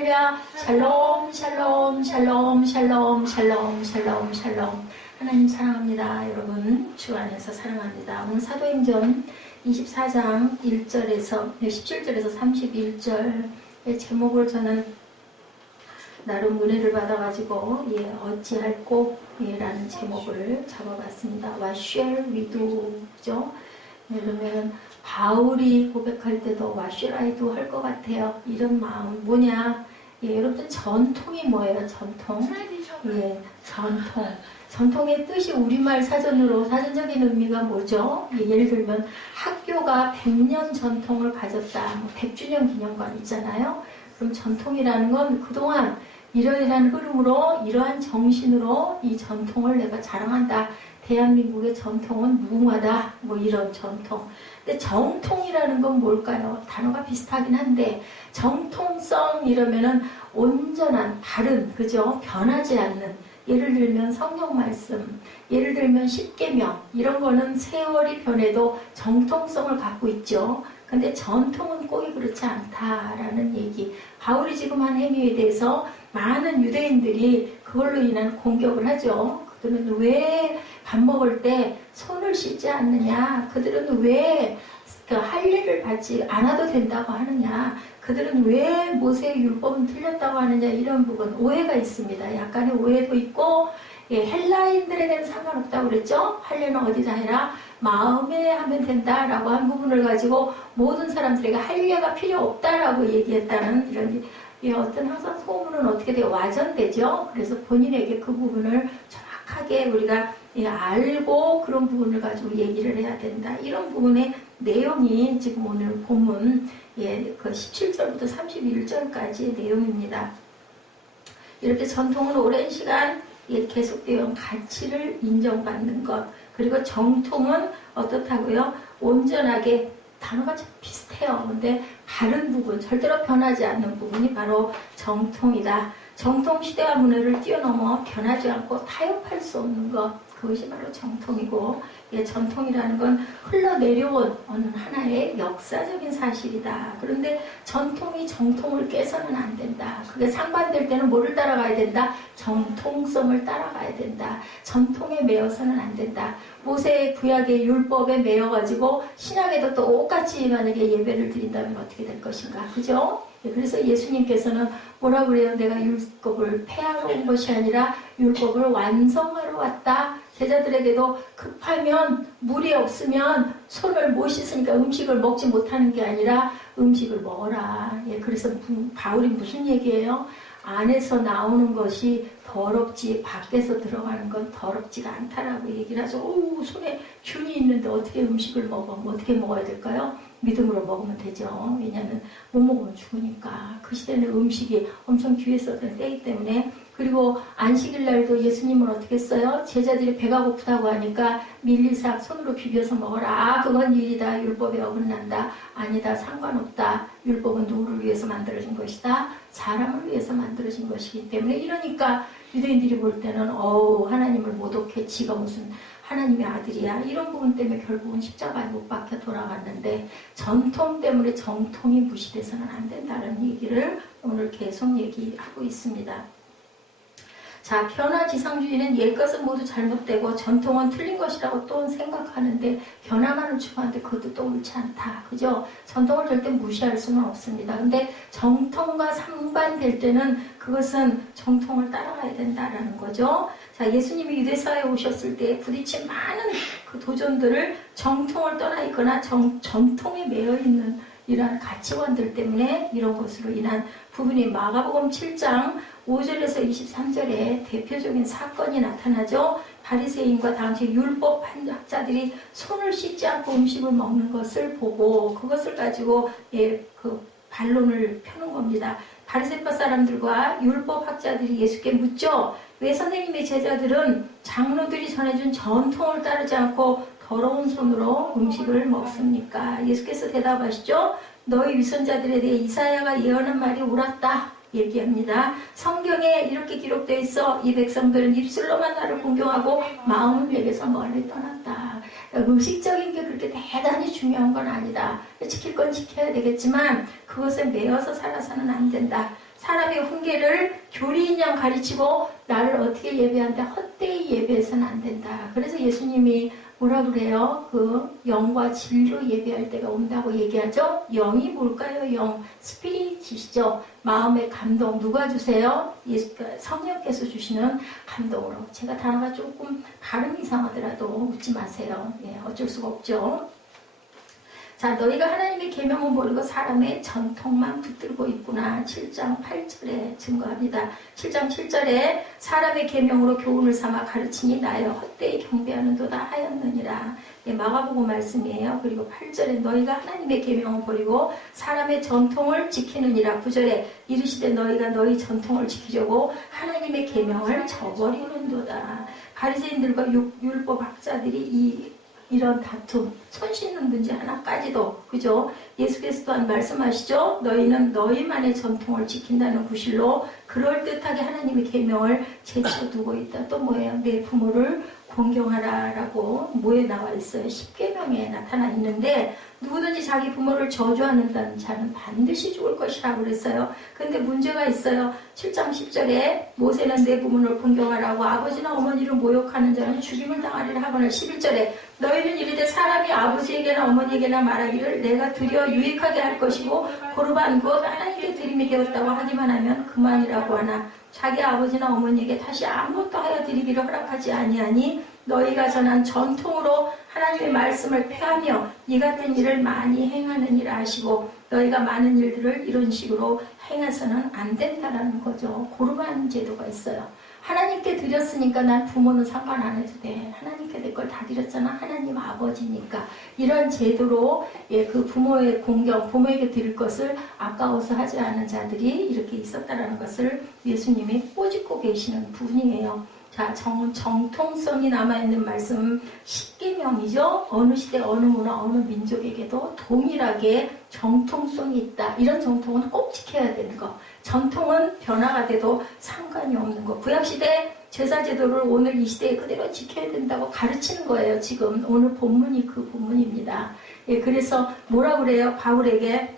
샬롬 샬롬 샬롬 샬롬 샬롬 샬롬 샬롬. 하나님 사랑합니다. 여러분 주 안에서 사랑합니다. 오늘 사도행전 24장 1절에서 17절에서 31절의 제목을 저는 나름 은혜를 받아가지고 어찌할꼬 라는 제목을 잡아봤습니다. What shall we do? 그죠? 그러면 바울이 고백할 때도 What shall I do? 할 것 같아요. 이런 마음 뭐냐? 여러분들 전통이 뭐예요? 전통? 전통. 전통의 뜻이 우리말 사전으로 사전적인 의미가 뭐죠? 예를 들면 학교가 100년 전통을 가졌다. 100주년 기념관 있잖아요. 그럼 전통이라는 건 그동안 이러이러한 흐름으로 이러한 정신으로 이 전통을 내가 자랑한다. 대한민국의 전통은 무궁하다. 뭐 이런 전통. 근데 정통이라는 건 뭘까요? 단어가 비슷하긴 한데 정통성 이러면은 온전한 바른 그죠? 변하지 않는 예를 들면 성경 말씀, 예를 들면 십계명 이런 거는 세월이 변해도 정통성을 갖고 있죠. 근데 전통은 꼭 그렇지 않다라는 얘기. 바울이 지금 한 행위에 대해서 많은 유대인들이 그걸로 인한 공격을 하죠. 그들은 왜 밥 먹을 때 손을 씻지 않느냐? 그들은 왜 할례를 받지 않아도 된다고 하느냐? 그들은 왜 모세의 율법은 틀렸다고 하느냐? 이런 부분 오해가 있습니다. 약간의 오해도 있고 헬라인들에게는 상관없다고 그랬죠? 할례는 어디다 해라? 마음에 하면 된다라고 한 부분을 가지고 모든 사람들에게 할례가 필요 없다라고 얘기했다는 이런 어떤 항상 소문은 어떻게 돼요? 와전되죠? 그래서 본인에게 그 부분을 정확하게 우리가 알고 그런 부분을 가지고 얘기를 해야 된다. 이런 부분의 내용이 지금 오늘 본문 그 17절부터 31절까지의 내용입니다. 이렇게 전통은 오랜 시간 계속되어 온 가치를 인정받는 것. 그리고 정통은 어떻다고요? 온전하게 단어가 참 비슷해요. 근데 바른 부분, 절대로 변하지 않는 부분이 바로 정통이다. 정통 시대와 문화를 뛰어넘어 변하지 않고 타협할 수 없는 것. 그것이 바로 정통이고 전통이라는 건 흘러내려온 어느 하나의 역사적인 사실이다. 그런데 전통이 정통을 깨서는 안 된다. 그게 상반될 때는 뭐를 따라가야 된다? 정통성을 따라가야 된다. 전통에 매여서는 안 된다. 모세의 구약의 율법에 매여가지고 신약에도 똑같이 만약에 예배를 드린다면 어떻게 될 것인가. 그죠? 그래서 예수님께서는 뭐라 그래요? 내가 율법을 폐하러 온 것이 아니라 율법을 완성하러 왔다. 제자들에게도 급하면 물이 없으면 손을 못 씻으니까 음식을 먹지 못하는 게 아니라 음식을 먹어라. 그래서 바울이 무슨 얘기예요? 안에서 나오는 것이 더럽지 밖에서 들어가는 건 더럽지가 않다라고 얘기를 하죠. 손에 균이 있는데 어떻게 음식을 먹어? 어떻게 먹어야 될까요? 믿음으로 먹으면 되죠. 왜냐하면 못 먹으면 죽으니까. 그 시대는 음식이 엄청 귀했었던 때이기 때문에. 그리고 안식일 날도 예수님은 어떻게 했어요? 제자들이 배가 고프다고 하니까 밀리삭 손으로 비벼서 먹어라. 그건 일이다. 율법에 어긋난다. 아니다. 상관없다. 율법은 누구를 위해서 만들어진 것이다. 사람을 위해서 만들어진 것이기 때문에. 이러니까 유대인들이 볼 때는 하나님을 모독해. 지가 무슨 하나님의 아들이야. 이런 부분 때문에 결국은 십자가에 못 박혀 돌아갔는데 전통 때문에 정통이 무시돼서는 안 된다는 얘기를 오늘 계속 얘기하고 있습니다. 자, 변화지상주의는 옛것은 모두 잘못되고 전통은 틀린 것이라고 또 생각하는데 변화만을 추구하는데 그것도 또 옳지 않다. 그죠? 전통을 절대 무시할 수는 없습니다. 근데 정통과 상반될 때는 그것은 정통을 따라가야 된다라는 거죠. 자, 예수님이 유대사회에 오셨을 때 부딪힌 많은 그 도전들을 정통을 떠나 있거나 전통에 매여 있는 이러한 가치관들 때문에 이런 것으로 인한 부분이 마가복음 7장 5절에서 23절에 대표적인 사건이 나타나죠. 바리새인과 당시 율법 학자들이 손을 씻지 않고 음식을 먹는 것을 보고 그것을 가지고 그 반론을 펴는 겁니다. 바리새파 사람들과 율법 학자들이 예수께 묻죠. 왜 선생님의 제자들은 장로들이 전해준 전통을 따르지 않고 더러운 손으로 음식을 먹습니까? 예수께서 대답하시죠. 너희 위선자들에 대해 이사야가 예언한 말이 옳았다. 얘기합니다. 성경에 이렇게 기록되어 있어. 이 백성들은 입술로만 나를 공경하고 마음은 내게서 멀리 떠났다. 의식적인 게 그렇게 대단히 중요한 건 아니다. 지킬 건 지켜야 되겠지만 그것에 매여서 살아서는 안 된다. 사람의 훈계를 교리인 양 가르치고 나를 어떻게 예배한다? 헛되이 예배해서는 안 된다. 그래서 예수님이 뭐라 그래요? 그 영과 진리로 예배할 때가 온다고 얘기하죠. 영이 뭘까요? 영, 스피릿이시죠. 마음의 감동 누가 주세요? 성령께서 주시는 감동으로. 제가 단어가 조금 발음이 이상하더라도 웃지 마세요. 예, 어쩔 수가 없죠. 자, 너희가 하나님의 계명은 모르고 사람의 전통만 붙들고 있구나. 7장 8절에 증거합니다. 7장 7절에 사람의 계명으로 교훈을 삼아 가르치니 나의 헛되이 경배하는도다 하였느니라. 예, 마가복음 말씀이에요. 그리고 8절에 너희가 하나님의 계명을 버리고 사람의 전통을 지키느니라. 9절에 이르시되 너희가 너희 전통을 지키려고 하나님의 계명을 저버리는도다. 바리새인들과 율법 학자들이 이런 다툼, 손 씻는 문제 하나까지도, 그죠? 예수께서 또한 말씀하시죠? 너희는 너희만의 전통을 지킨다는 구실로 그럴듯하게 하나님의 계명을 제쳐두고 있다. 또 뭐예요? 내 부모를 공경하라 라고 뭐에 나와 있어요? 10계명에 나타나 있는데 누구든지 자기 부모를 저주하는 자는 반드시 죽을 것이라고 그랬어요. 근데 문제가 있어요. 7장 10절에 모세는 내 부모를 공경하라고 아버지나 어머니를 모욕하는 자는 죽임을 당하리라 하거나 11절에 너희는 이르되 사람이 아버지에게나 어머니에게나 말하기를 내가 드려 유익하게 할 것이고 고르반 곧 하나님께 드림이 되었다고 하기만 하면 그만이라고 하나 자기 아버지나 어머니에게 다시 아무것도 하여 드리기를 허락하지 아니하니 너희가 전한 전통으로 하나님의 말씀을 폐하며 이 같은 일을 많이 행하느니라 하시고 너희가 많은 일들을 이런 식으로 행해서는 안 된다라는 거죠. 고르반 제도가 있어요. 하나님께 드렸으니까 난 부모는 상관 안 해도 돼. 하나님께 내 걸 다 드렸잖아. 하나님 아버지니까. 이런 제도로 그 부모의 공경, 부모에게 드릴 것을 아까워서 하지 않은 자들이 이렇게 있었다라는 것을 예수님이 꼬집고 계시는 부분이에요. 자, 정통성이 남아있는 말씀 10계명이죠. 어느 시대, 어느 문화, 어느 민족에게도 동일하게 정통성이 있다. 이런 정통은 꼭 지켜야 되는 거. 전통은 변화가 돼도 상관이 없는 거. 구약시대 제사제도를 오늘 이 시대에 그대로 지켜야 된다고 가르치는 거예요. 지금 오늘 본문이 그 본문입니다. 예, 그래서 뭐라 그래요? 바울에게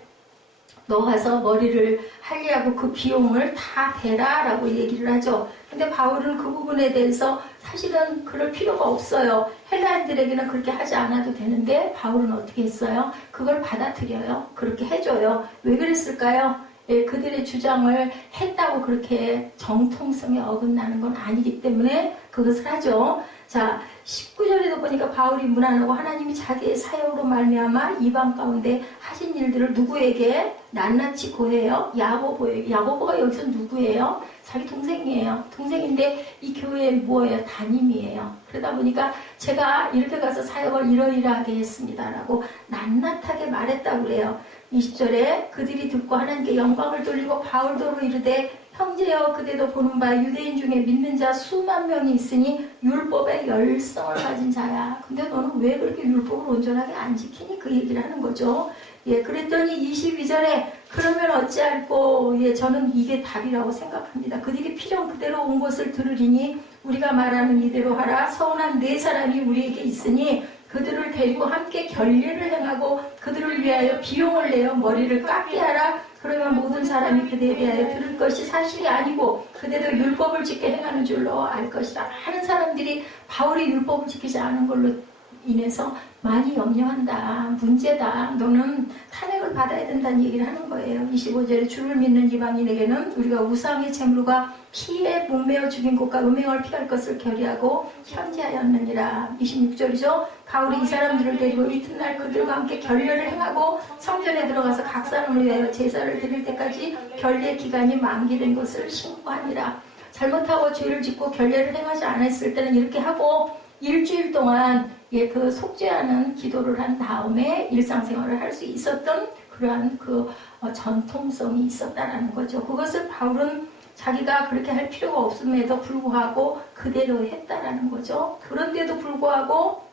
너 가서 머리를 할리하고 그 비용을 다 대라 라고 얘기를 하죠. 근데 바울은 그 부분에 대해서 사실은 그럴 필요가 없어요. 헬라인들에게는 그렇게 하지 않아도 되는데 바울은 어떻게 했어요? 그걸 받아들여요. 그렇게 해줘요. 왜 그랬을까요? 예, 그들의 주장을 했다고 그렇게 정통성에 어긋나는 건 아니기 때문에 그것을 하죠. 자, 19절에도 보니까 바울이 문안하고 하나님이 자기의 사역으로 말미암아 이방 가운데 하신 일들을 누구에게 낱낱이 고해요? 야고보예요. 야고보가 여기서 누구예요? 자기 동생이에요. 동생인데 이 교회에 뭐예요? 담임이에요. 그러다 보니까 제가 이렇게 가서 사역을 이러이러하게 했습니다라고 낱낱하게 말했다고 그래요. 20절에 그들이 듣고 하나님께 영광을 돌리고 바울도로 이르되 형제여 그대도 보는 바 유대인 중에 믿는 자 수만 명이 있으니 율법의 열성을 가진 자야. 근데 너는 왜 그렇게 율법을 온전하게 안 지키니? 그 얘기를 하는 거죠. 예, 그랬더니 22절에 그러면 어찌할꼬? 예, 저는 이게 답이라고 생각합니다. 그들이 필요 그대로 온 것을 들으리니 우리가 말하는 이대로 하라. 서운한 네 사람이 우리에게 있으니 그들을 데리고 함께 결례를 행하고 그들을 위하여 비용을 내어 머리를 깎게 하라. 그러면 모든 사람이 그대에 대하여 들을 것이 사실이 아니고 그대도 율법을 지켜 행하는 줄로 알 것이다 하는 사람들이 바울이 율법을 지키지 않은 걸로 인해서 많이 염려한다. 문제다. 너는 탄핵을 받아야 된다는 얘기를 하는 거예요. 25절에 주를 믿는 이방인에게는 우리가 우상의 재물과 피에 목매어 죽인 곳과 음행을 피할 것을 결의하고 현지하였느니라. 26절이죠. 바울이 이 사람들을 데리고 이튿날 그들과 함께 결례를 행하고 성전에 들어가서 각 사람을 위하여 제사를 드릴 때까지 결례 기간이 만기된 것을 신고하니라. 잘못하고 죄를 짓고 결례를 행하지 않았을 때는 이렇게 하고 일주일 동안 그 속죄하는 기도를 한 다음에 일상생활을 할 수 있었던 그러한 전통성이 있었다라는 거죠. 그것을 바울은 자기가 그렇게 할 필요가 없음에도 불구하고 그대로 했다라는 거죠. 그런데도 불구하고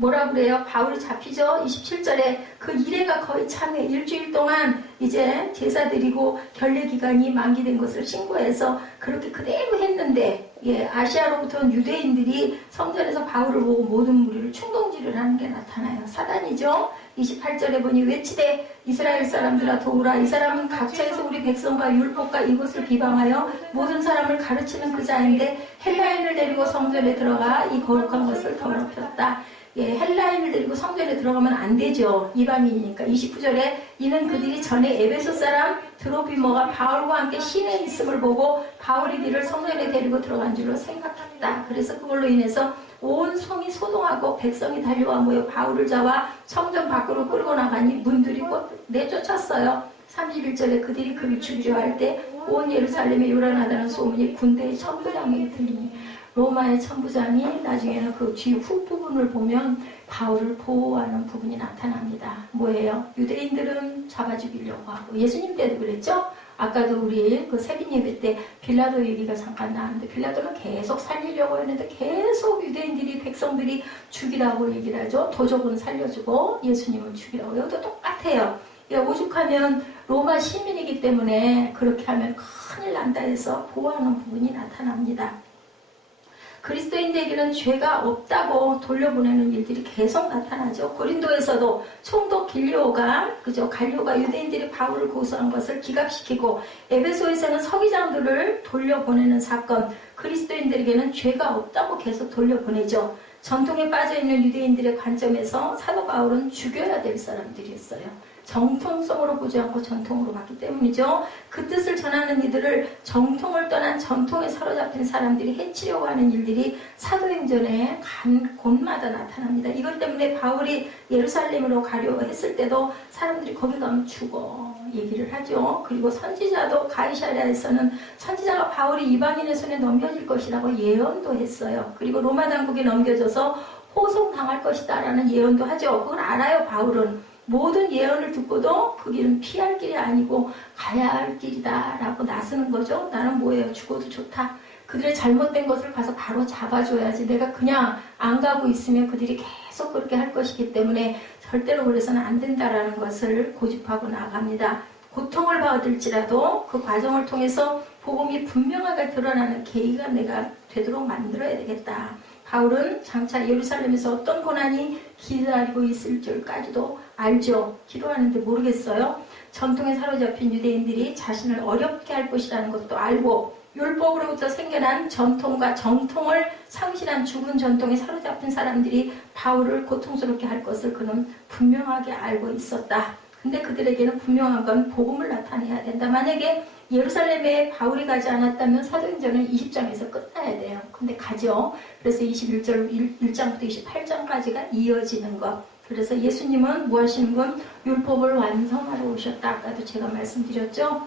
뭐라 그래요? 바울이 잡히죠? 27절에 그 이래가 거의 참에 일주일 동안 이제 제사 드리고 결례 기간이 만기된 것을 신고해서 그렇게 그대로 했는데, 아시아로부터 온 유대인들이 성전에서 바울을 보고 모든 무리를 충동질을 하는 게 나타나요. 사단이죠. 28절에 보니 외치되 이스라엘 사람들아 도우라. 이 사람은 각처에서 우리 백성과 율법과 이곳을 비방하여 모든 사람을 가르치는 그 자인데 헬라인을 데리고 성전에 들어가 이 거룩한 것을 더럽혔다. 헬라인을 데리고 성전에 들어가면 안 되죠. 이방인이니까. 29절에 이는 그들이 전에 에베소 사람 드로피모가 바울과 함께 시내에 있음을 보고 바울이 그를 성전에 데리고 들어간 줄로 생각했다. 그래서 그걸로 인해서 온 성이 소동하고 백성이 달려와 모여 바울을 잡아 성전 밖으로 끌고 나가니 문들이 곧 내쫓았어요. 31절에 그들이 그를 죽이려 할 때 온 예루살렘에 요란하다는 소문이 군대의 천부장에게 들리니, 로마의 천부장이 나중에는 그 뒤 후부분을 보면 바울을 보호하는 부분이 나타납니다. 뭐예요? 유대인들은 잡아 죽이려고 하고, 예수님 때도 그랬죠? 아까도 우리 그 새벽 예배 때 빌라도 얘기가 잠깐 나왔는데, 빌라도는 계속 살리려고 했는데 계속 유대인들이, 백성들이 죽이라고 얘기를 하죠. 도적은 살려주고 예수님은 죽이라고. 이것도 똑같아요. 오죽하면 로마 시민이기 때문에 그렇게 하면 큰일 난다 해서 보호하는 부분이 나타납니다. 그리스도인들에게는 죄가 없다고 돌려보내는 일들이 계속 나타나죠. 고린도에서도 총독 갈리오가 유대인들이 바울을 고소한 것을 기각시키고, 에베소에서는 서기장들을 돌려보내는 사건, 그리스도인들에게는 죄가 없다고 계속 돌려보내죠. 전통에 빠져있는 유대인들의 관점에서 사도 바울은 죽여야 될 사람들이었어요. 정통성으로 보지 않고 전통으로 봤기 때문이죠. 그 뜻을 전하는 이들을 정통을 떠난 전통에 사로잡힌 사람들이 해치려고 하는 일들이 사도행전에 간 곳마다 나타납니다. 이것 때문에 바울이 예루살렘으로 가려 했을 때도 사람들이 거기 가면 죽어 얘기를 하죠. 그리고 선지자도 가이사랴에서는 선지자가 바울이 이방인의 손에 넘겨질 것이라고 예언도 했어요. 그리고 로마 당국에 넘겨져서 호송당할 것이다 라는 예언도 하죠. 그걸 알아요. 바울은 모든 예언을 듣고도 그 길은 피할 길이 아니고 가야 할 길이다 라고 나서는 거죠. 나는 뭐예요? 죽어도 좋다. 그들의 잘못된 것을 가서 바로 잡아줘야지. 내가 그냥 안 가고 있으면 그들이 계속 그렇게 할 것이기 때문에 절대로 그래서는 안 된다라는 것을 고집하고 나갑니다. 고통을 받을지라도 그 과정을 통해서 복음이 분명하게 드러나는 계기가 내가 되도록 만들어야 되겠다. 바울은 장차 예루살렘에서 어떤 고난이 기다리고 있을 줄까지도 알죠. 기도하는데 모르겠어요. 전통에 사로잡힌 유대인들이 자신을 어렵게 할 것이라는 것도 알고, 율법으로부터 생겨난 전통과 정통을 상실한 죽은 전통에 사로잡힌 사람들이 바울을 고통스럽게 할 것을 그는 분명하게 알고 있었다. 근데 그들에게는 분명한 건 복음을 나타내야 된다. 만약에 예루살렘에 바울이 가지 않았다면 사도행전은 20장에서 끝나야 돼요. 근데 가죠. 그래서 1장부터 28장까지가 이어지는 것. 그래서 예수님은 뭐 하시는 건 율법을 완성하러 오셨다. 아까도 제가 말씀드렸죠.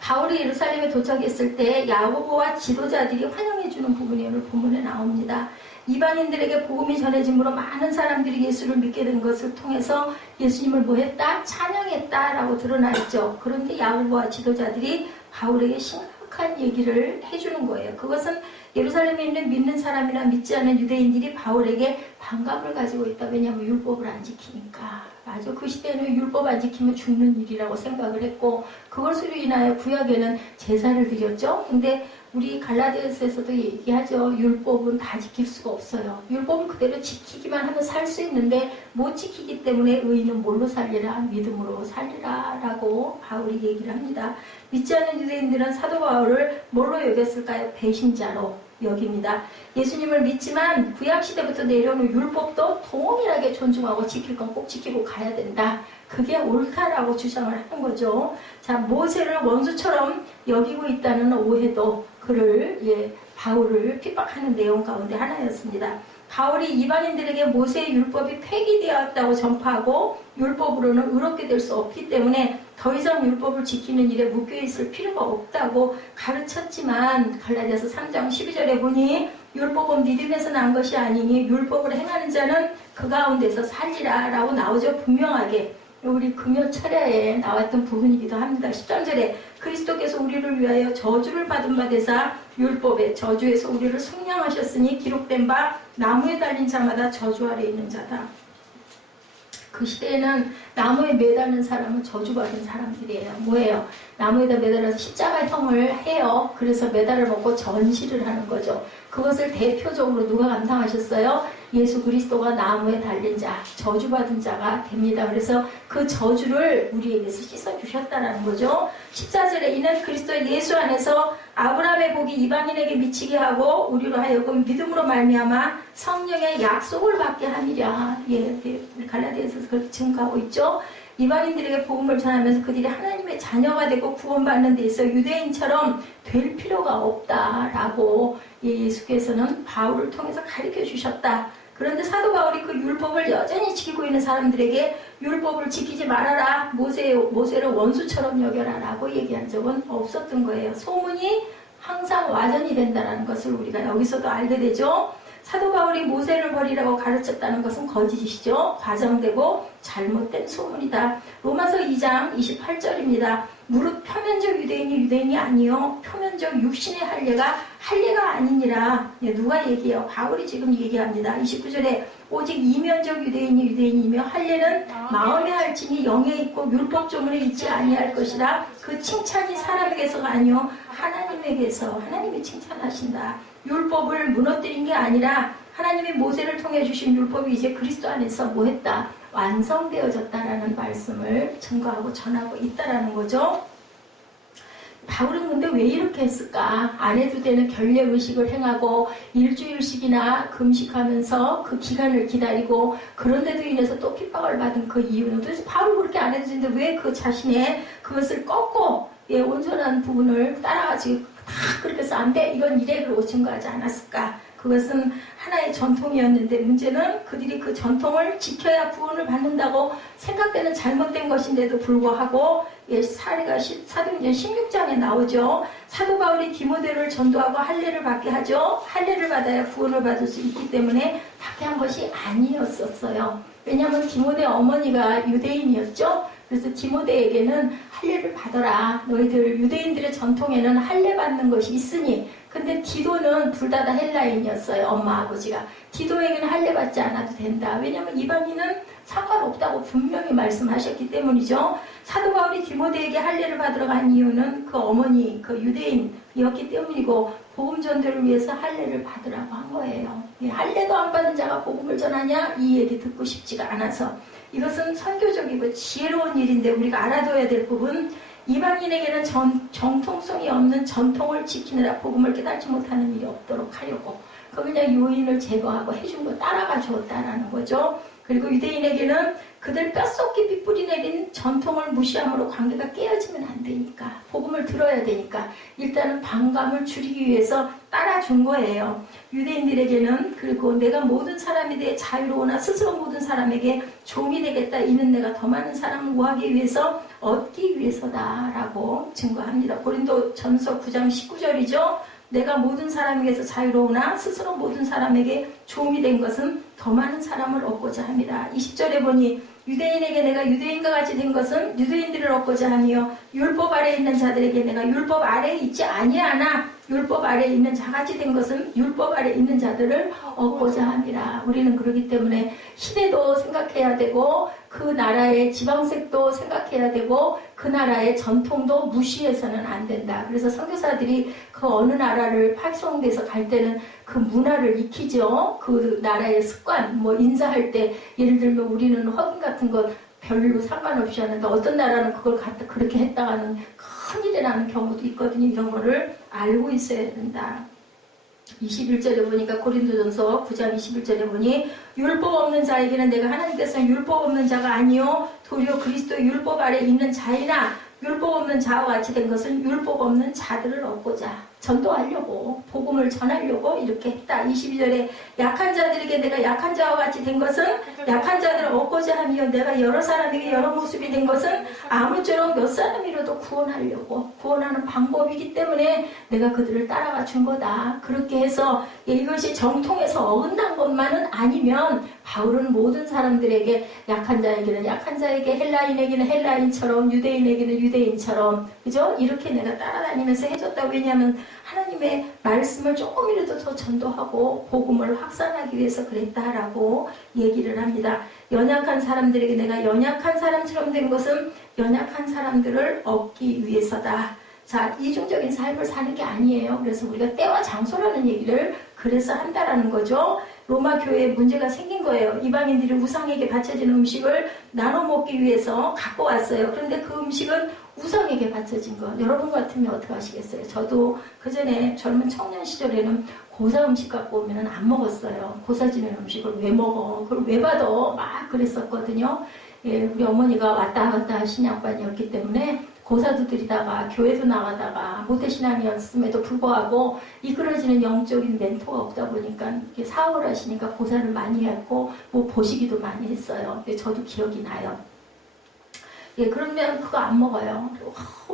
바울이 예루살렘에 도착했을 때 야고보와 지도자들이 환영해주는 부분이 오늘 본문에 나옵니다. 이방인들에게 복음이 전해짐으로 많은 사람들이 예수를 믿게 된 것을 통해서 예수님을 뭐 했다? 찬양했다라고 드러나 있죠. 그런데 야고보와 지도자들이 바울에게 심각한 얘기를 해주는 거예요. 그것은 예루살렘에 있는 믿는 사람이나 믿지 않는 유대인들이 바울에게 반감을 가지고 있다. 왜냐하면 율법을 안 지키니까. 맞아. 그 시대에는 율법 안 지키면 죽는 일이라고 생각을 했고, 그것으로 인하여 구약에는 제사를 드렸죠. 근데 우리 갈라디아서에서도 얘기하죠. 율법은 다 지킬 수가 없어요. 율법은 그대로 지키기만 하면 살 수 있는데 못 지키기 때문에 의인은 뭘로 살리라? 믿음으로 살리라 라고 바울이 얘기를 합니다. 믿지 않는 유대인들은 사도 바울을 뭘로 여겼을까요? 배신자로 여깁니다. 예수님을 믿지만 구약시대부터 내려오는 율법도 동일하게 존중하고 지킬 건 꼭 지키고 가야 된다. 그게 옳다라고 주장을 하는 거죠. 자, 모세를 원수처럼 여기고 있다는 오해도 바울을 핍박하는 내용 가운데 하나였습니다. 바울이 이방인들에게 모세의 율법이 폐기되었다고 전파하고 율법으로는 의롭게 될 수 없기 때문에 더 이상 율법을 지키는 일에 묶여 있을 필요가 없다고 가르쳤지만, 갈라디아서 3장 12절에 보니 율법은 믿음에서 난 것이 아니니 율법을 행하는 자는 그 가운데서 살리라 라고 나오죠. 분명하게. 우리 금요철야에 나왔던 부분이기도 합니다. 13절에 그리스도께서 우리를 위하여 저주를 받은 바 되사 율법의 저주에서 우리를 속량하셨으니 기록된 바 나무에 달린 자마다 저주 아래 있는 자다. 그 시대에는 나무에 매달린 사람은 저주받은 사람들이에요. 뭐예요? 나무에다 매달아서 십자가형을 해요. 그래서 메달을 먹고 전시를 하는 거죠. 그것을 대표적으로 누가 감당하셨어요? 예수 그리스도가 나무에 달린 자, 저주받은 자가 됩니다. 그래서 그 저주를 우리에게서 씻어주셨다는 거죠. 14절에 이는 그리스도 예수 안에서 아브라함의 복이 이방인에게 미치게 하고 우리로 하여금 믿음으로 말미암아 성령의 약속을 받게 하니라. 우리 갈라디아서도 그렇게 증거하고 있죠. 이방인들에게 복음을 전하면서 그들이 하나님의 자녀가 되고 구원받는 데 있어 유대인처럼 될 필요가 없다라고 예수께서는 바울을 통해서 가르쳐 주셨다. 그런데 사도 바울이 그 율법을 여전히 지키고 있는 사람들에게 율법을 지키지 말아라, 모세를 원수처럼 여겨라 라고 얘기한 적은 없었던 거예요. 소문이 항상 와전이 된다는 것을 우리가 여기서도 알게 되죠. 사도 바울이 모세를 버리라고 가르쳤다는 것은 거짓이시죠. 과장되고 잘못된 소문이다. 로마서 2장 28절입니다. 무릇 표면적 유대인이 아니요 표면적 육신의 할례가 아니니라. 누가 얘기해요? 바울이 지금 얘기합니다. 29절에 오직 이면적 유대인이며 할례는 마음에 할지니 영에 있고 율법 조문에 있지 아니할 것이라. 그 칭찬이 사람에게서가 아니요 하나님에게서. 하나님이 칭찬하신다. 율법을 무너뜨린 게 아니라 하나님이 모세를 통해 주신 율법이 이제 그리스도 안에서 뭐했다? 완성되어졌다라는 말씀을 증거하고 전하고 있다라는 거죠. 바울은 근데 왜 이렇게 했을까? 안 해도 되는 결례의식을 행하고 일주일씩이나 금식하면서 그 기간을 기다리고 그런데도 인해서 또 핍박을 받은 그 이유는 도대체 바울 그렇게 안 해도 되는데 왜 그 자신의 그것을 꺾고 온전한 부분을 따라가지고 다 그렇게 해서 안 돼. 이건 이례로 증거하지 않았을까? 그것은 하나의 전통이었는데 문제는 그들이 그 전통을 지켜야 구원을 받는다고 생각되는 잘못된 것인데도 불구하고 사례가 사도행전 16장에 나오죠. 사도 바울이 디모데를 전도하고 할례를 받게 하죠. 할례를 받아야 구원을 받을 수 있기 때문에 받게 한 것이 아니었었어요. 왜냐하면 디모데 어머니가 유대인이었죠. 그래서 디모데에게는 할례를 받아라. 너희들 유대인들의 전통에는 할례 받는 것이 있으니. 근데 디도는 둘 다 헬라인이었어요. 엄마 아버지가. 디도에게는 할례 받지 않아도 된다. 왜냐하면 이방인은 상관없다고 분명히 말씀하셨기 때문이죠. 사도 바울이 디모데에게 할례를 받으러 간 이유는 그 어머니, 그 유대인이었기 때문이고 복음 전도를 위해서 할례를 받으라고 한 거예요. 할례도 안 받는 자가 복음을 전하냐? 이 얘기 듣고 싶지가 않아서. 이것은 선교적이고 지혜로운 일인데 우리가 알아둬야 될 부분, 이방인에게는 정통성이 없는 전통을 지키느라 복음을 깨닫지 못하는 일이 없도록 하려고 그냥 요인을 제거하고 해준 거 따라가 주었다라는 거죠. 그리고 유대인에게는 그들 뼛속 깊이 뿌리내린 전통을 무시함으로 관계가 깨어지면 안 되니까 복음을 들어야 되니까 일단은 반감을 줄이기 위해서 따라준 거예요. 유대인들에게는 그리고 내가 모든 사람에 대해 자유로우나 스스로 모든 사람에게 종이 되겠다. 이는 내가 더 많은 사람을 구하기 위해서 얻기 위해서다라고 증거합니다. 고린도 전서 9장 19절이죠. 내가 모든 사람에게서 자유로우나 스스로 모든 사람에게 종이 된 것은 더 많은 사람을 얻고자 합니다. 20절에 보니 유대인에게 내가 유대인과 같이 된 것은 유대인들을 얻고자 하며 율법 아래에 있는 자들에게 내가 율법 아래에 있지 아니하나 율법 아래에 있는 자같이 된 것은 율법 아래에 있는 자들을 얻고자 합니다. 우리는 그렇기 때문에 시대도 생각해야 되고 그 나라의 지방색도 생각해야 되고 그 나라의 전통도 무시해서는 안 된다. 그래서 선교사들이 그 어느 나라를 파송돼서 갈 때는 그 문화를 익히죠. 그 나라의 습관, 인사할 때 예를 들면 우리는 확인 같은 것 별로 상관없이 하는데 어떤 나라는 그걸 갖다 그렇게 했다가는 큰일이 나는 경우도 있거든요. 이런 거를 알고 있어야 된다. 21절에 보니까 고린도전서 9장 21절에 보니 율법 없는 자에게는 내가 하나님께서는 율법 없는 자가 아니요 도리어 그리스도의 율법 아래 있는 자이나 율법 없는 자와 같이 된 것은 율법 없는 자들을 얻고자. 전도하려고 복음을 전하려고 이렇게 했다. 22절에 약한 자들에게 내가 약한 자와 같이 된 것은 약한 자들을 얻고자 하며 내가 여러 사람에게 여러 모습이 된 것은 아무쪼록 몇 사람이라도 구원하려고 구원하는 방법이기 때문에 내가 그들을 따라가 준 거다. 그렇게 해서 이것이 정통에서 어긋난 것만은 아니면 바울은 모든 사람들에게 약한 자에게는 약한 자에게 헬라인에게는 헬라인처럼 유대인에게는 유대인처럼 그죠? 이렇게 내가 따라다니면서 해줬다. 왜냐하면 하나님의 말씀을 조금이라도 더 전도하고 복음을 확산하기 위해서 그랬다라고 얘기를 합니다. 연약한 사람들에게 내가 연약한 사람처럼 된 것은 연약한 사람들을 얻기 위해서다. 자, 이중적인 삶을 사는 게 아니에요. 그래서 우리가 때와 장소라는 얘기를 그래서 한다라는 거죠. 로마 교회에 문제가 생긴 거예요. 이방인들이 우상에게 바쳐진 음식을 나눠 먹기 위해서 갖고 왔어요. 그런데 그 음식은 우상에게 바쳐진 거. 여러분 같으면 어떻게 하시겠어요? 저도 그전에 젊은 청년 시절에는 고사 음식 갖고 오면 안 먹었어요. 고사 지는 음식을 왜 먹어? 그걸 왜 받아? 막 그랬었거든요. 예, 우리 어머니가 왔다 갔다 하신 양반이었기 때문에 고사도 드리다가 교회도 나가다가 모태신앙이었음에도 불구하고 이끌어지는 영적인 멘토가 없다 보니까 이렇게 사업을 하시니까 고사를 많이 했고 뭐 보시기도 많이 했어요. 저도 기억이 나요. 예, 그러면 그거 안 먹어요.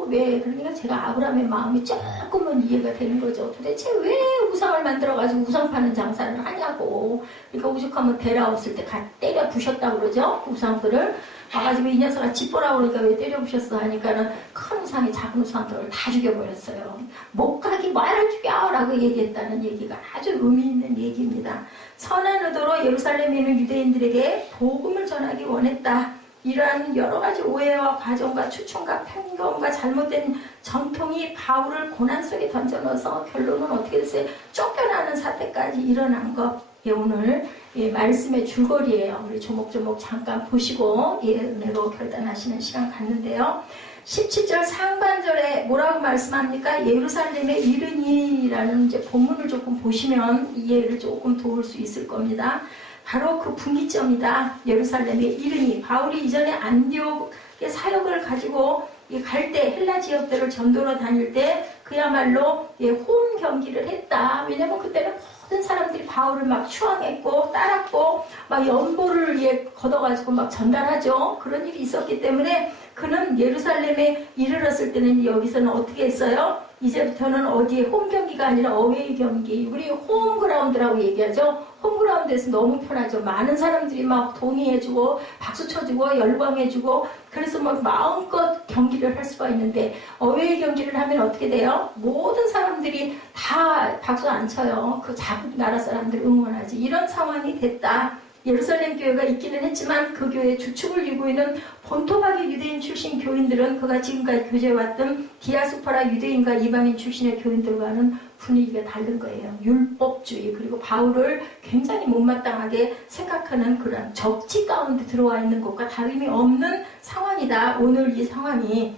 왜? 그러니까 제가 아브라함의 마음이 조금은 이해가 되는 거죠. 도대체 왜 우상을 만들어가지고 우상 파는 장사를 하냐고. 그러니까 오죽하면 데라 없을 때 때려 부셨다고 그러죠. 그 우상들을. 와가지고 이 녀석아 집보라고 그러니까 왜 때려 부셨어 하니까는 큰 우상이 작은 우상들을 다 죽여버렸어요. 못 가기 말을 죽여라고 얘기했다는 얘기가 아주 의미 있는 얘기입니다. 선한 의도로 예루살렘에 있는 유대인들에게 복음을 전하기 원했다. 이러한 여러 가지 오해와 과정과 추측과 편견과 잘못된 정통이 바울을 고난 속에 던져넣어서 결론은 어떻게 됐어요? 쫓겨나는 사태까지 일어난 것. 예, 오늘 말씀의 줄거리예요. 우리 조목조목 잠깐 보시고 은혜로 결단하시는 시간 갖는데요. 17절 상반절에 뭐라고 말씀합니까? 예루살렘에 이르니라는 이제 본문을 조금 보시면 이해를 조금 도울 수 있을 겁니다. 바로 그 분기점이다. 예루살렘에 이르니 바울이 이전에 안디옥의 사역을 가지고 갈 때 헬라 지역들을 전도로 다닐 때 그야말로 호응 경기를 했다. 왜냐면 그때는 모든 사람들이 바울을 막 추앙했고 따랐고 막 연보를 걷어가지고 막 전달하죠. 그런 일이 있었기 때문에 그는 예루살렘에 이르렀을 때는 여기서는 어떻게 했어요? 이제부터는 어디에 홈 경기가 아니라 어웨이 경기. 우리 홈그라운드라고 얘기하죠. 홈그라운드에서 너무 편하죠. 많은 사람들이 막 동의해주고 박수 쳐주고 열광해주고 그래서 막 마음껏 경기를 할 수가 있는데 어웨이 경기를 하면 어떻게 돼요? 모든 사람들이 다 박수 안 쳐요. 그 자국 나라 사람들 응원하지. 이런 상황이 됐다. 예루살렘 교회가 있기는 했지만 그 교회의 주축을 이루고 있는 본토박의 유대인 출신 교인들은 그가 지금까지 교제해왔던 디아스포라 유대인과 이방인 출신의 교인들과는 분위기가 다른 거예요. 율법주의 그리고 바울을 굉장히 못마땅하게 생각하는 그런 적지 가운데 들어와 있는 것과 다름이 없는 상황이다. 오늘 이 상황이.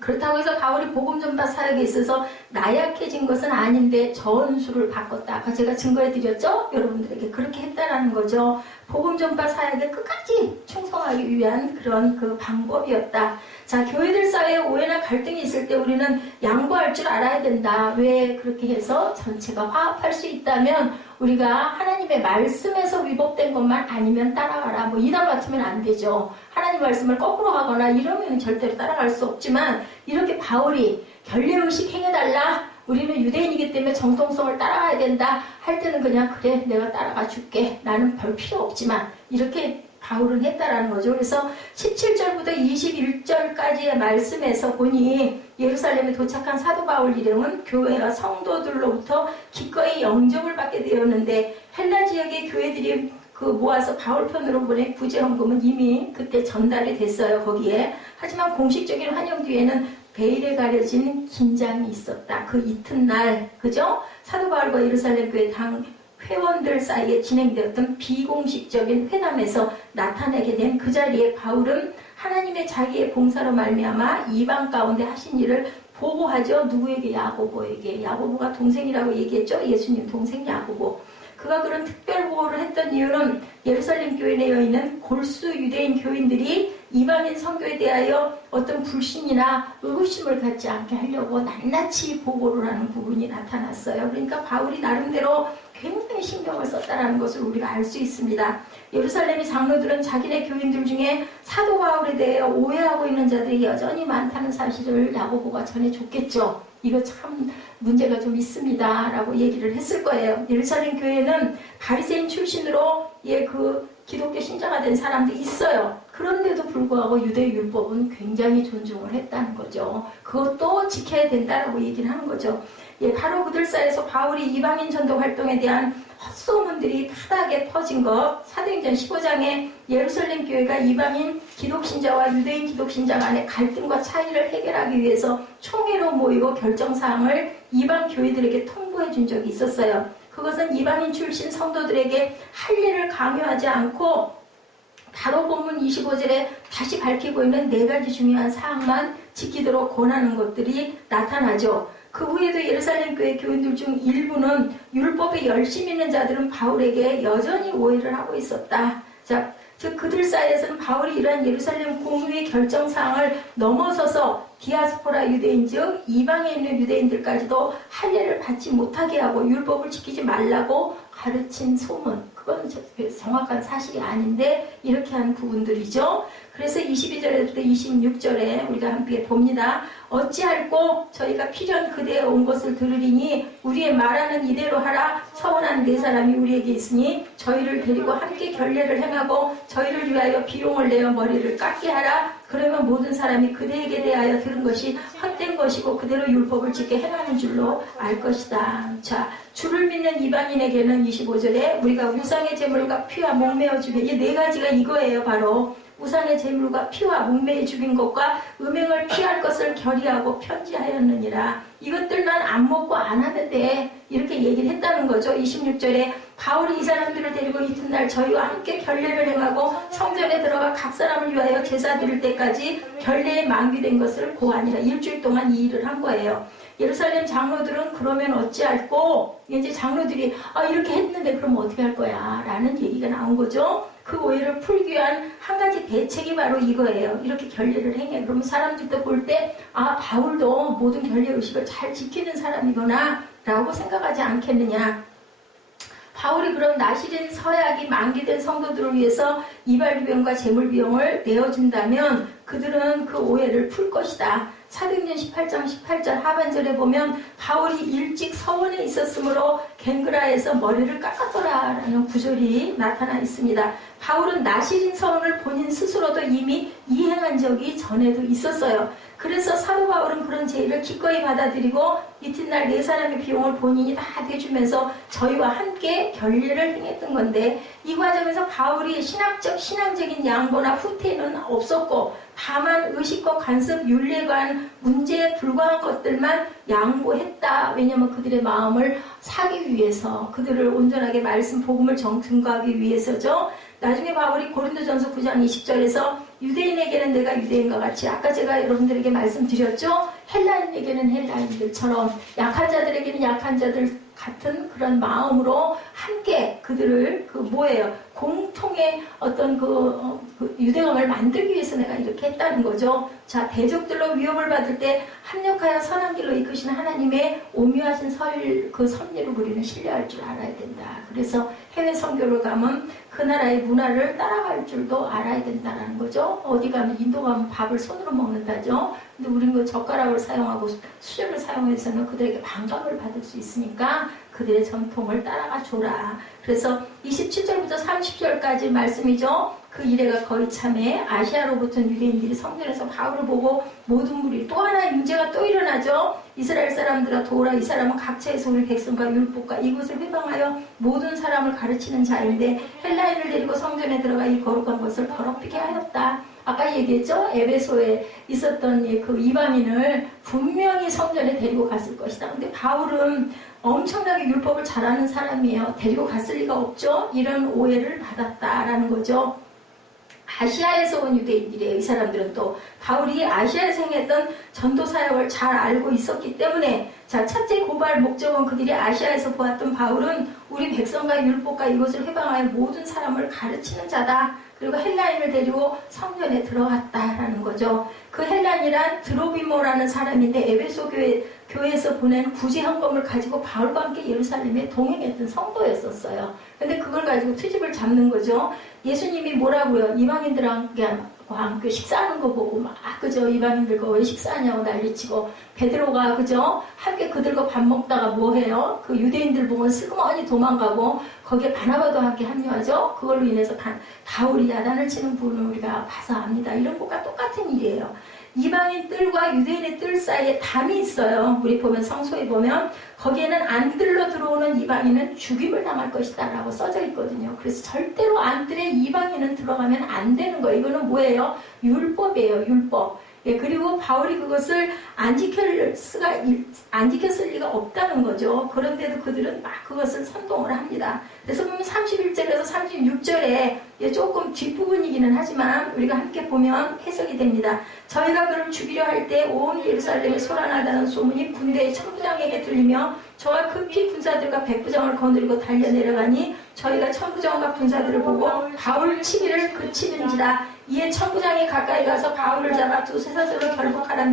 그렇다고 해서 바울이 복음 전파 사역에 있어서 나약해진 것은 아닌데 전술을 바꿨다. 아까 제가 증거해드렸죠? 여러분들에게 그렇게 했다라는 거죠. 복음 전파 사역에 끝까지 충성하기 위한 그런 그 방법이었다. 자, 교회들 사이에 오해나 갈등이 있을 때 우리는 양보할 줄 알아야 된다. 왜 그렇게 해서 전체가 화합할 수 있다면 우리가 하나님의 말씀에서 위법된 것만 아니면 따라가라. 뭐 이단 같으면 안 되죠. 하나님 말씀을 거꾸로 하거나 이러면 절대로 따라갈 수 없지만 이렇게 바울이 결례의식 행해달라. 우리는 유대인이기 때문에 정통성을 따라가야 된다. 할 때는 그냥 그래 내가 따라가 줄게. 나는 별 필요 없지만 이렇게 바울은 했다라는 거죠. 그래서 17절부터 21절까지의 말씀에서 보니 예루살렘에 도착한 사도 바울 일행은 교회와 성도들로부터 기꺼이 영접을 받게 되었는데 헬라 지역의 교회들이 그 모아서 바울 편으로 보낸 구제헌금은 이미 그때 전달이 됐어요. 거기에. 하지만 공식적인 환영 뒤에는 베일에 가려진 긴장이 있었다. 그 이튿날 그죠? 사도 바울과 예루살렘 교회 당 회원들 사이에 진행되었던 비공식적인 회담에서 나타내게 된 그 자리에 바울은 하나님의 자기의 봉사로 말미암아 이방 가운데 하신 일을 보고하죠. 누구에게? 야고보에게. 야고보가 동생이라고 얘기했죠. 예수님 동생 야고보. 그가 그런 특별 보호를 했던 이유는 예루살렘 교회 내에 있는 골수 유대인 교인들이 이방인 선교에 대하여 어떤 불신이나 의구심을 갖지 않게 하려고 낱낱이 보고를 하는 부분이 나타났어요. 그러니까 바울이 나름대로 굉장히 신경을 썼다는 것을 우리가 알 수 있습니다. 예루살렘의 장로들은 자기네 교인들 중에 사도 바울에 대해 오해하고 있는 자들이 여전히 많다는 사실을 야고보가 전해줬겠죠. 이거 참 문제가 좀 있습니다 라고 얘기를 했을 거예요. 예루살렘 교회는 바리새인 출신으로 그 기독교 신자가 된 사람도 있어요. 그런데도 불구하고 유대율법은 굉장히 존중을 했다는 거죠. 그것도 지켜야 된다라고 얘기를 하는 거죠. 바로 그들 사이에서 바울이 이방인 전도 활동에 대한 헛소문들이 파다하게 퍼진 것, 사도행전 15장에 예루살렘 교회가 이방인 기독신자와 유대인 기독신자 간의 갈등과 차이를 해결하기 위해서 총회로 모이고 결정사항을 이방 교회들에게 통보해 준 적이 있었어요. 그것은 이방인 출신 성도들에게 할례를 강요하지 않고 바로 본문 25절에 다시 밝히고 있는 4가지 중요한 사항만 지키도록 권하는 것들이 나타나죠. 그 후에도 예루살렘 교회 교인들 중 일부는 율법에 열심히 있는 자들은 바울에게 여전히 오해를 하고 있었다. 자, 즉 그들 사이에서는 바울이 이러한 예루살렘 공의의 결정사항을 넘어서서 디아스포라 유대인 즉 이방에 있는 유대인들까지도 할례를 받지 못하게 하고 율법을 지키지 말라고 가르친 소문, 그건 정확한 사실이 아닌데 이렇게 하는 부분들이죠. 그래서 22절에부터 26절에 우리가 함께 봅니다. 어찌할꼬 저희가 필연 그대에 온 것을 들으리니 우리의 말하는 이대로 하라. 서원한 4사람이 우리에게 있으니 저희를 데리고 함께 결례를 행하고 저희를 위하여 비용을 내어 머리를 깎게 하라. 그러면 모든 사람이 그대에게 대하여 들은 것이 헛된 것이고 그대로 율법을 지켜 행하는 줄로 알 것이다. 자, 주를 믿는 이방인에게는 25절에 우리가 우상의 제물과 피와 목매어 죽인 이 4가지가 이거예요. 바로 우상의 제물과 피와 목매어 죽인 것과 음행을 피할 것을 결의하고 편지하였느니라. 이것들만 안 먹고 안 하는데 이렇게 얘기를 했다는 거죠. 26절에 바울이 이 사람들을 데리고 이튿날 저희와 함께 결례를 행하고 성전에 들어가 각 사람을 위하여 제사 드릴 때까지 결례에 망비된 것을 고하니라. 일주일 동안 이 일을 한 거예요. 예루살렘 장로들은 그러면 어찌할꼬? 이제 장로들이 이렇게 했는데 그럼 어떻게 할 거야? 라는 얘기가 나온 거죠. 그 오해를 풀기 위한 한 가지 대책이 바로 이거예요. 이렇게 결례를 행해. 그러면 사람들도 볼 때 바울도 모든 결례 의식을 잘 지키는 사람이구나 라고 생각하지 않겠느냐. 바울이 그럼 나시린 서약이 만기된 성도들을 위해서 이발비용과 재물비용을 내어준다면 그들은 그 오해를 풀 것이다. 사도행전 18장 18절 하반절에 보면 바울이 일찍 서원에 있었으므로 갱그라에서 머리를 깎았더라 라는 구절이 나타나 있습니다. 바울은 나시린 서원을 본인 스스로도 이미 이행한 적이 전에도 있었어요. 그래서 사도 바울은 그런 제의를 기꺼이 받아들이고 이튿날 4사람의 비용을 본인이 다 대주면서 저희와 함께 결례를 행했던 건데 이 과정에서 바울이 신앙적인 양보나 후퇴는 없었고 다만 의식과 관습, 윤리에 관한 문제에 불과한 것들만 양보했다. 왜냐하면 그들의 마음을 사기 위해서 그들을 온전하게 말씀 복음을 증거하기 위해서죠. 나중에 바울이 고린도전서 9장 20절에서 유대인에게는 내가 유대인과 같이 아까 제가 여러분들에게 말씀드렸죠. 헬라인에게는 헬라인들처럼 약한 자들에게는 약한 자들 같은 그런 마음으로 함께 그들을 공통의 어떤 유대감을 만들기 위해서 내가 이렇게 했다는 거죠. 자, 대적들로 위협을 받을 때 합력하여 선한 길로 이끄시는 하나님의 오묘하신 섭리를 우리는 신뢰할 줄 알아야 된다. 그래서 해외 선교를 가면 그 나라의 문화를 따라갈 줄도 알아야 된다는 거죠. 어디 가면 인도 가면 밥을 손으로 먹는다죠. 근데 우리는 젓가락을 사용하고 수저를 사용해서는 그들에게 반감을 받을 수 있으니까 그들의 전통을 따라가 줘라. 그래서 27절부터 30절까지 말씀이죠. 그 이래가 거의 참에 아시아로부터 유대인들이 성전에서 바울을 보고 모든 무리 또 하나의 문제가 또 일어나죠. 이스라엘 사람들아 도라 이 사람은 각처에서 우리 백성과 율법과 이것을 회방하여 모든 사람을 가르치는 자인데 헬라인을 데리고 성전에 들어가 이 거룩한 것을 더럽히게 하였다. 아까 얘기했죠. 에베소에 있었던 그 이방인을 분명히 성전에 데리고 갔을 것이다. 근데 바울은 엄청나게 율법을 잘하는 사람이에요. 데리고 갔을 리가 없죠. 이런 오해를 받았다라는 거죠. 아시아에서 온 유대인들이에요. 이 사람들은 또 바울이 아시아에서 행했던 전도 사역을 잘 알고 있었기 때문에 자, 첫째 고발 목적은 그들이 아시아에서 보았던 바울은 우리 백성과 율법과 이것을 회방하여 모든 사람을 가르치는 자다 그리고 헬라인을 데리고 성전에 들어갔다라는 거죠. 그 헬라인이란 드로비모라는 사람인데 에베소 교회에서 보낸 구제 헌금을 가지고 바울과 함께 예루살렘에 동행했던 성도였었어요. 근데 그걸 가지고 트집을 잡는 거죠. 예수님이 뭐라고요? 이방인들과 함께 식사하는 거 보고 막 그죠? 이방인들과 왜 식사하냐고 난리치고 베드로가 그죠? 함께 그들과 밥 먹다가 뭐 해요? 그 유대인들 보면 슬그머니 도망가고 거기에 바나바도 함께 합류하죠. 그걸로 인해서 바울이 야단을 치는 부분을 우리가 봐서 압니다. 이런 것과 똑같은 일이에요. 이방인 뜰과 유대인의 뜰 사이에 담이 있어요. 우리 보면 성소에 보면 거기에는 안뜰로 들어오는 이방인은 죽임을 당할 것이다 라고 써져 있거든요. 그래서 절대로 안뜰에 이방인은 들어가면 안 되는 거예요. 이거는 뭐예요? 율법이에요. 율법. 예, 그리고 바울이 그것을 안 지켰을 리가 없다는 거죠. 그런데도 그들은 막 그것을 선동을 합니다. 그래서 보면 31절에서 36절에 조금 뒷부분이기는 하지만 우리가 함께 보면 해석이 됩니다. 저희가 그를 죽이려 할 때 온 예루살렘에 소란하다는 소문이 군대의 천부장에게 들리며 저와 급히 군사들과 백부장을 거느리고 달려내려가니 저희가 천부장과 군사들을 보고 바울 치기를 그치는지라. 이에 천부장이 가까이 가서 바울을 잡아 두 쇠사슬로 결박하라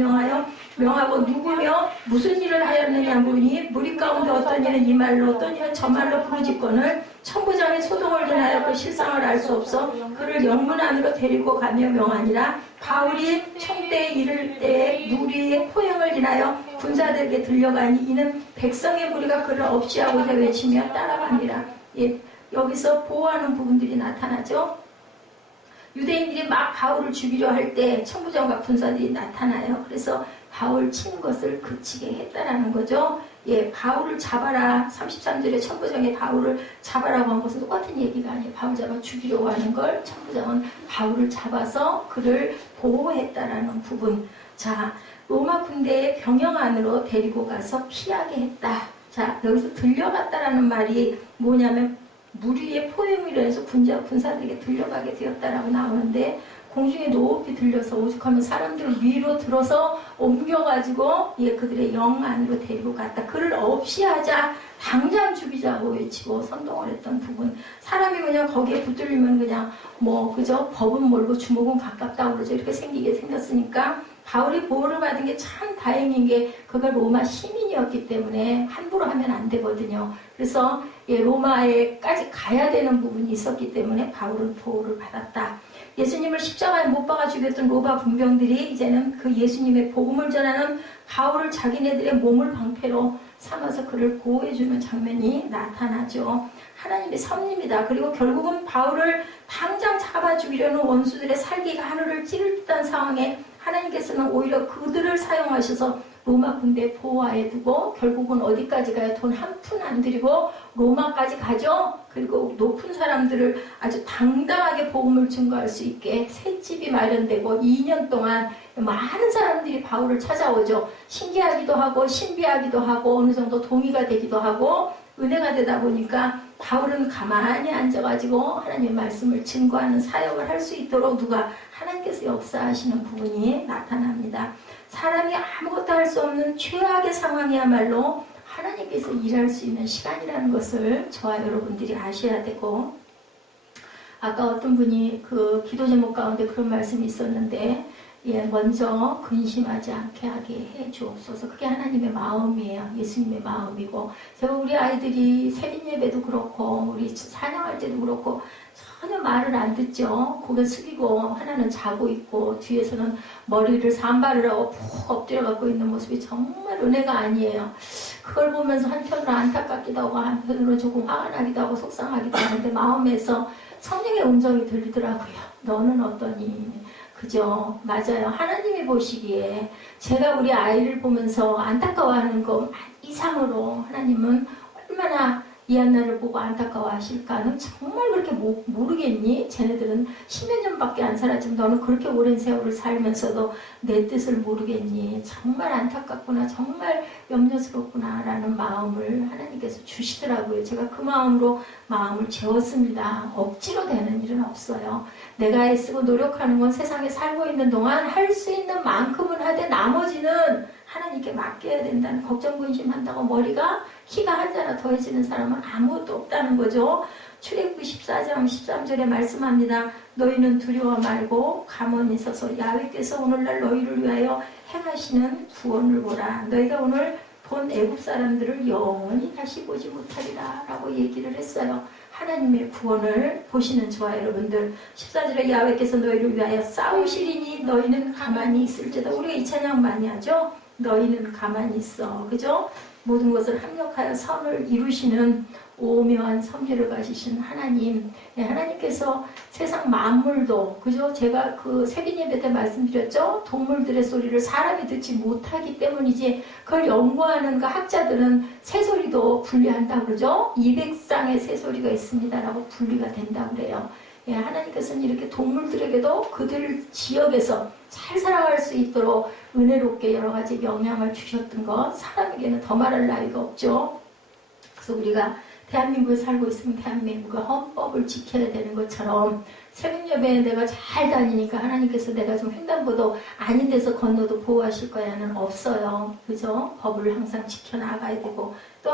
명하고 누구며 무슨 일을 하였느냐 물으니 무리 가운데 어떤 이는 이 말로 어떤 이는 저 말로 부르짖거늘 천부장이 소동을 인하여 그 실상을 알 수 없어 그를 영문 안으로 데리고 가며 명하니라. 바울이 총대에 이를 때에 무리의 포용을 인하여 군사들에게 들려가니 이는 백성의 무리가 그를 없이하고자 외치며 따라갑니다. 예, 여기서 보호하는 부분들이 나타나죠. 유대인들이 막 바울을 죽이려 할 때 천부장과 군사들이 나타나요. 그래서 바울 치는 것을 그치게 했다라는 거죠. 예, 바울을 잡아라. 33절에 천부장이 바울을 잡아라고 한 것은 똑같은 얘기가 아니에요. 바울 잡아 죽이려고 하는 걸 천부장은 바울을 잡아서 그를 보호했다라는 부분. 자, 로마 군대의 병영 안으로 데리고 가서 피하게 했다. 자, 여기서 들려갔다라는 말이 뭐냐면 무리의 포용으로 해서 군사들에게 들려가게 되었다라고 나오는데 공중에 높이 들려서 오죽하면 사람들을 위로 들어서 옮겨가지고 그들의 영 안으로 데리고 갔다. 그를 없이 하자 당장 죽이자고 외치고 선동을 했던 부분. 사람이 그냥 거기에 붙들리면 그냥 그죠? 법은 멀고 주먹은 가깝다고 그러죠. 이렇게 생기게 생겼으니까 바울이 보호를 받은 게 참 다행인 게 그가 로마 시민이었기 때문에 함부로 하면 안 되거든요. 그래서 로마에까지 가야 되는 부분이 있었기 때문에 바울은 보호를 받았다. 예수님을 십자가에 못 박아 죽였던 로마 군병들이 이제는 그 예수님의 복음을 전하는 바울을 자기네들의 몸을 방패로 삼아서 그를 보호해주는 장면이 나타나죠. 하나님의 섭리입니다. 그리고 결국은 바울을 당장 잡아 죽이려는 원수들의 살기가 하늘을 찌를 듯한 상황에 하나님께서는 오히려 그들을 사용하셔서 로마 군대 보호하에 두고 결국은 어디까지 가요? 돈 한 푼 안 들이고 로마까지 가죠. 그리고 높은 사람들을 아주 당당하게 복음을 증거할 수 있게 새 집이 마련되고 2년 동안 많은 사람들이 바울을 찾아오죠. 신기하기도 하고 신비하기도 하고 어느 정도 동의가 되기도 하고 은혜가 되다 보니까 바울은 가만히 앉아가지고 하나님의 말씀을 증거하는 사역을 할 수 있도록 하나님께서 역사하시는 부분이 나타납니다. 사람이 아무것도 할 수 없는 최악의 상황이야말로 하나님께서 일할 수 있는 시간이라는 것을 저와 여러분들이 아셔야 되고, 아까 어떤 분이 그 기도 제목 가운데 그런 말씀이 있었는데, 먼저 근심하지 않게 하게 해 주옵소서. 그게 하나님의 마음이에요. 예수님의 마음이고, 제가 우리 아이들이 세린 예배도 그렇고 우리 찬양할 때도 그렇고 전혀 말을 안 듣죠. 고개 숙이고 하나는 자고 있고 뒤에서는 머리를 산발을 하고 푹 엎드려 갖고 있는 모습이 정말 은혜가 아니에요. 그걸 보면서 한편으로 안타깝기도 하고 한편으로 조금 화가 나기도 하고 속상하기도 하는데 마음에서 성령의 음성이 들리더라고요. 너는 어떠니? 그죠? 맞아요. 하나님이 보시기에 제가 우리 아이를 보면서 안타까워하는 것 이상으로 하나님은 얼마나 이 한나를 보고 안타까워하실까는 정말 그렇게 모르겠니? 쟤네들은 10년 전밖에 안 살았지만 너는 그렇게 오랜 세월을 살면서도 내 뜻을 모르겠니? 정말 안타깝구나. 정말 염려스럽구나 라는 마음을 하나님께서 주시더라고요. 제가 그 마음으로 마음을 재웠습니다. 억지로 되는 일은 없어요. 내가 애쓰고 노력하는 건 세상에 살고 있는 동안 할 수 있는 만큼은 하되 나머지는 하나님께 맡겨야 된다는, 걱정 근심한다고 키가 한 자나 더해지는 사람은 아무것도 없다는 거죠. 출애굽기 14장 13절에 말씀합니다. 너희는 두려워 말고 가만히 서서 야훼께서 오늘날 너희를 위하여 행하시는 구원을 보라. 너희가 오늘 본 애굽 사람들을 영원히 다시 보지 못하리라 라고 얘기를 했어요. 하나님의 구원을 보시는 저와 여러분들, 14절에 야훼께서 너희를 위하여 싸우시리니 너희는 가만히 있을지다. 우리가 이 찬양 많이 하죠. 너희는 가만히 있어. 그죠? 모든 것을 합력하여 선을 이루시는 오묘한 섭리를 가지신 하나님, 하나님께서 세상 만물도, 그죠? 제가 그 세빈 예배 때 말씀드렸죠? 동물들의 소리를 사람이 듣지 못하기 때문이지, 그걸 연구하는 그 학자들은 새소리도 분리한다고 그러죠? 200쌍의 새소리가 있습니다라고 분리가 된다고 그래요. 하나님께서는 이렇게 동물들에게도 그들 지역에서 잘 살아갈 수 있도록 은혜롭게 여러 가지 영향을 주셨던 것, 사람에게는 더 말할 나위가 없죠. 그래서 우리가 대한민국에 살고 있으면 대한민국의 헌법을 지켜야 되는 것처럼, 새벽 예배에 내가 잘 다니니까 하나님께서 내가 좀 횡단보도 아닌 데서 건너도 보호하실 거야는 없어요. 그죠? 법을 항상 지켜나가야 되고, 또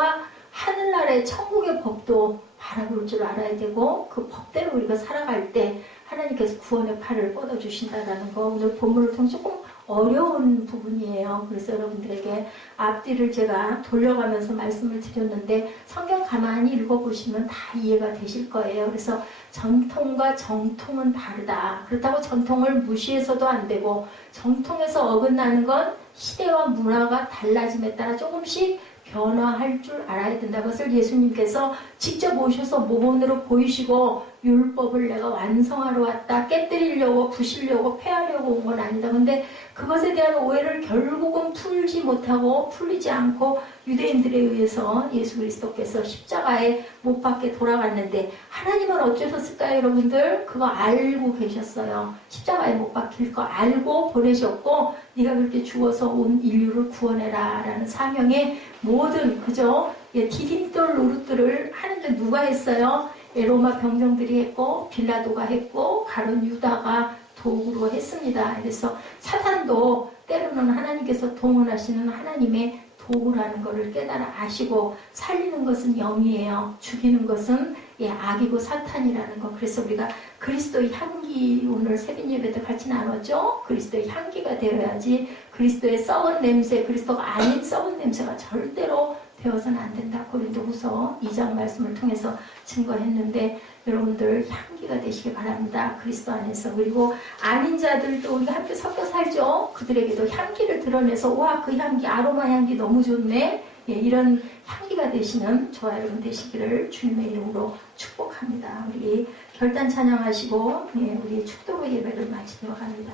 하늘나라의 천국의 법도 바라볼 줄 알아야 되고, 그 법대로 우리가 살아갈 때 하나님께서 구원의 팔을 뻗어주신다는 거, 오늘 본문을 통해 조금 어려운 부분이에요. 그래서 여러분들에게 앞뒤를 제가 돌려가면서 말씀을 드렸는데, 성경 가만히 읽어보시면 다 이해가 되실 거예요. 그래서 전통과 정통은 다르다. 그렇다고 전통을 무시해서도 안 되고, 정통에서 어긋나는 건 시대와 문화가 달라짐에 따라 조금씩 변화할 줄 알아야 된다. 그것을 예수님께서 직접 오셔서 모본으로 보이시고, 율법을 내가 완성하러 왔다, 깨뜨리려고 부시려고 폐하려고 온 건 아니다. 근데 그것에 대한 오해를 결국은 풀지 못하고 풀리지 않고 유대인들에 의해서 예수 그리스도께서 십자가에 못 박게 돌아갔는데, 하나님은 어쩌셨을까요? 여러분들 그거 알고 계셨어요. 십자가에 못 박힐 거 알고 보내셨고, 네가 그렇게 죽어서 온 인류를 구원해라 라는 사명에 모든, 그죠? 디딤돌 노릇들을 하는데 누가 했어요? 로마 병정들이 했고, 빌라도가 했고, 가룟 유다가 도구로 했습니다. 그래서 사탄도 때로는 하나님께서 동원하시는 하나님의 도구라는 것을 깨달아 아시고, 살리는 것은 영이에요. 죽이는 것은 악이고 사탄이라는 것. 그래서 우리가 그리스도의 향기, 오늘 새벽 예배 때 같이 나눴죠? 그리스도의 향기가 되어야지, 그리스도의 썩은 냄새, 그리스도가 아닌 썩은 냄새가 절대로 되어서는 안 된다. 고린도후서 2장 말씀을 통해서 증거했는데, 여러분들 향기가 되시기 바랍니다. 그리스도 안에서. 그리고 아닌 자들도 우리가 함께 섞여 살죠. 그들에게도 향기를 드러내서, 와, 그 향기, 아로마 향기 너무 좋네. 이런 향기가 되시는 저와 여러분 되시기를 주님의 이름으로 축복합니다. 우리 결단 찬양하시고 우리 축도로 예배를 마치도록 합니다.